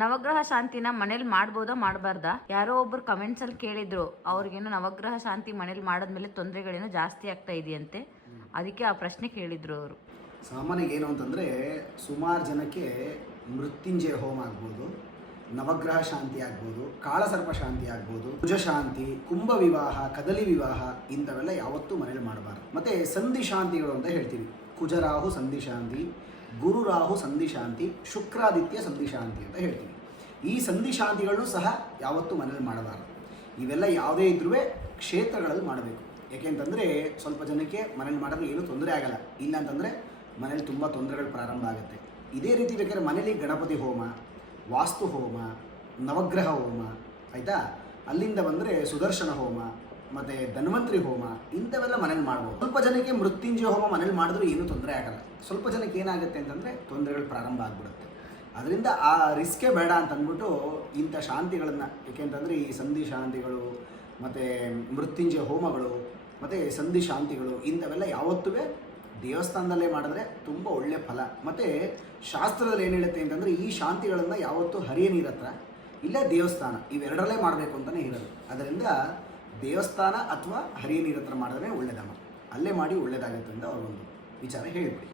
ನವಗ್ರಹ ಶಾಂತಿನ ಮನೇಲಿ ಮಾಡ್ಬೋದಾ ಮಾಡಬಾರ್ದಾ? ಯಾರೋ ಒಬ್ರು ಕಮೆಂಟ್ಸ್ ಅಲ್ಲಿ ಕೇಳಿದ್ರು, ಅವ್ರಿಗೇನು ನವಗ್ರಹ ಶಾಂತಿ ಮನೇಲಿ ಮಾಡಿದ್ಮೇಲೆ ತೊಂದರೆಗಳೇನೋ ಜಾಸ್ತಿ ಆಗ್ತಾ ಇದೆಯಂತೆ. ಅದಕ್ಕೆ ಆ ಪ್ರಶ್ನೆ ಕೇಳಿದ್ರು ಅವರು. ಸಾಮಾನ್ಯ ಏನು ಅಂತಂದರೆ, ಸುಮಾರು ಜನಕ್ಕೆ ಮೃತ್ಯುಂಜಯ ಹೋಮ ಆಗ್ಬೋದು, ನವಗ್ರಹ ಶಾಂತಿ ಆಗ್ಬೋದು, ಕಾಳಸರ್ಪ ಶಾಂತಿ ಆಗ್ಬೋದು, ಕುಜ ಶಾಂತಿ, ಕುಂಭ ವಿವಾಹ, ಕದಲಿ ವಿವಾಹ ಇಂಥವೆಲ್ಲ ಯಾವತ್ತೂ ಮನೇಲಿ ಮಾಡಬಾರ್ದು. ಮತ್ತು ಸಂಧಿ ಶಾಂತಿಗಳು ಅಂತ ಹೇಳ್ತೀವಿ. ಕುಜರಾಹು ಸಂಧಿ ಶಾಂತಿ, ಗುರುರಾಹು ಸಂಧಿ ಶಾಂತಿ, ಶುಕ್ರಾದಿತ್ಯ ಸಂಧಿ ಶಾಂತಿ ಅಂತ ಹೇಳ್ತೀವಿ. ಈ ಸಂಧಿ ಶಾಂತಿಗಳನ್ನು ಸಹ ಯಾವತ್ತೂ ಮನೇಲಿ ಮಾಡಬಾರ್ದು. ಇವೆಲ್ಲ ಯಾವುದೇ ಇದ್ರೂ ಕ್ಷೇತ್ರಗಳಲ್ಲಿ ಮಾಡಬೇಕು. ಯಾಕೆಂತಂದರೆ ಸ್ವಲ್ಪ ಜನಕ್ಕೆ ಮನೇಲಿ ಮಾಡಿದ್ರೆ ಏನೂ ತೊಂದರೆ ಆಗಲ್ಲ, ಇಲ್ಲ ಅಂತಂದರೆ ಮನೇಲಿ ತುಂಬ ತೊಂದರೆಗಳು ಪ್ರಾರಂಭ ಆಗುತ್ತೆ. ಇದೇ ರೀತಿ ಬೇಕಾದ್ರೆ ಮನೇಲಿ ಗಣಪತಿ ಹೋಮ, ವಾಸ್ತು ಹೋಮ, ನವಗ್ರಹ ಹೋಮ, ಆಯಿತಾ, ಅಲ್ಲಿಂದ ಬಂದರೆ ಸುದರ್ಶನ ಹೋಮ ಮತ್ತು ಧನ್ವಂತರಿ ಹೋಮ ಇಂಥವೆಲ್ಲ ಮನೇಲಿ ಮಾಡ್ಬೋದು. ಸ್ವಲ್ಪ ಜನಕ್ಕೆ ಮೃತ್ಯುಂಜಯ ಹೋಮ ಮನೇಲಿ ಮಾಡಿದ್ರೂ ಏನೂ ತೊಂದರೆ ಆಗಲ್ಲ. ಸ್ವಲ್ಪ ಜನಕ್ಕೆ ಏನಾಗುತ್ತೆ ಅಂತಂದರೆ ತೊಂದರೆಗಳು ಪ್ರಾರಂಭ ಆಗಿಬಿಡುತ್ತೆ. ಅದರಿಂದ ಆ ರಿಸ್ಕೇ ಬೇಡ ಅಂತ ಅಂದ್ಬಿಟ್ಟು ಇಂಥ ಶಾಂತಿಗಳನ್ನು, ಏಕೆಂತಂದರೆ ಈ ಸಂಧಿ ಶಾಂತಿಗಳು ಮತ್ತು ಮೃತ್ಯುಂಜಯ ಹೋಮಗಳು ಮತ್ತು ಸಂಧಿ ಶಾಂತಿಗಳು ಇಂಥವೆಲ್ಲ ಯಾವತ್ತೂ ದೇವಸ್ಥಾನದಲ್ಲೇ ಮಾಡಿದ್ರೆ ತುಂಬ ಒಳ್ಳೆಯ ಫಲ. ಮತ್ತು ಶಾಸ್ತ್ರದಲ್ಲಿ ಏನು ಹೇಳುತ್ತೆ ಅಂತಂದರೆ, ಈ ಶಾಂತಿಗಳನ್ನು ಯಾವತ್ತೂ ಹರಿಯ ನೀರ ಹತ್ರ ಇಲ್ಲ ದೇವಸ್ಥಾನ ಇವೆರಡರಲ್ಲೇ ಮಾಡಬೇಕು ಅಂತಲೇ ಹೇಳೋದು. ಅದರಿಂದ ದೇವಸ್ಥಾನ ಅಥವಾ ಹರಿಯ ನೀರ ಹತ್ರ ಮಾಡಿದ್ರೆ ಒಳ್ಳೆಯದಮ್ಮ, ಅಲ್ಲೇ ಮಾಡಿ ಒಳ್ಳೆಯದಾಗುತ್ತೆ ಅಂತ ಅವರೊಂದು ವಿಚಾರ ಹೇಳಿಬಿಡಿ.